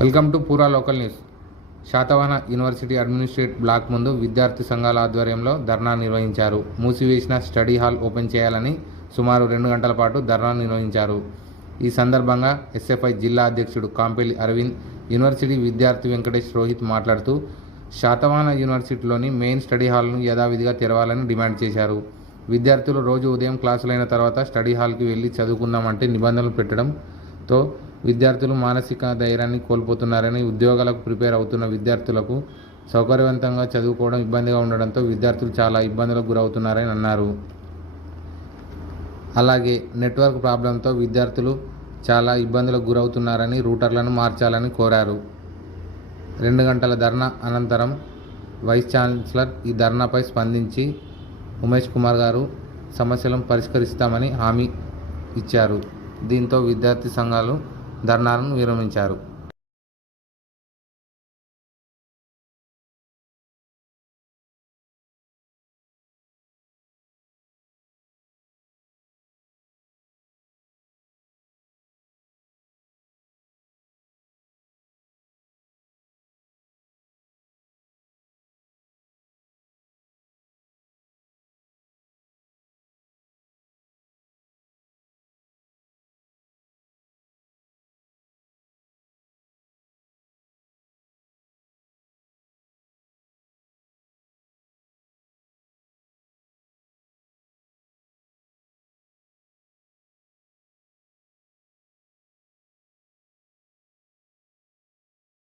Welcome to పూరా local news. Satavahana university administrate block ముందు విద్యార్థి సంఘాల ఆధ్వర్యంలో ధర్నా నిర్వహించారు. మూసివేసిన స్టడీ హాల్ ఓపెన్ చేయాలని సుమారు 2 గంటల పాటు ధర్నా నిర్వహించారు. ఈ సందర్భంగా ఎస్ఎఫ్ఐ జిల్లా అధ్యక్షుడు కాంపెల్లి అరవింద్, యూనివర్సిటీ విద్యార్థి వెంకటేష్ రోహిత్ మాట్లాడుతూ శాతవాహన యూనివర్సిటీలోని మెయిన్ స్టడీ హాల్ను యథావిధిగా తెరవాలని డిమాండ్ చేశారు. విద్యార్థులు రోజు ఉదయం క్లాసులైన తర్వాత స్టడీ హాల్కి వెళ్లి చదువుకుందామంటే నిబంధనలు పెట్టడంతో విద్యార్థులు మానసిక ధైర్యాన్ని కోల్పోతున్నారని, ఉద్యోగాలకు ప్రిపేర్ అవుతున్న విద్యార్థులకు సౌకర్యవంతంగా చదువుకోవడం ఇబ్బందిగా ఉండడంతో విద్యార్థులు చాలా ఇబ్బందులకు గురవుతున్నారని అన్నారు. అలాగే నెట్వర్క్ ప్రాబ్లంతో విద్యార్థులు చాలా ఇబ్బందులకు గురవుతున్నారని, రూటర్లను మార్చాలని కోరారు. 2 గంటల ధర్నా అనంతరం వైస్ ఛాన్సలర్ ఈ ధర్నాపై స్పందించి ఉమేష్ కుమార్ గారు సమస్యలను పరిష్కరిస్తామని హామీ ఇచ్చారు. దీంతో విద్యార్థి సంఘాలు ధర్నాను విరమించారు.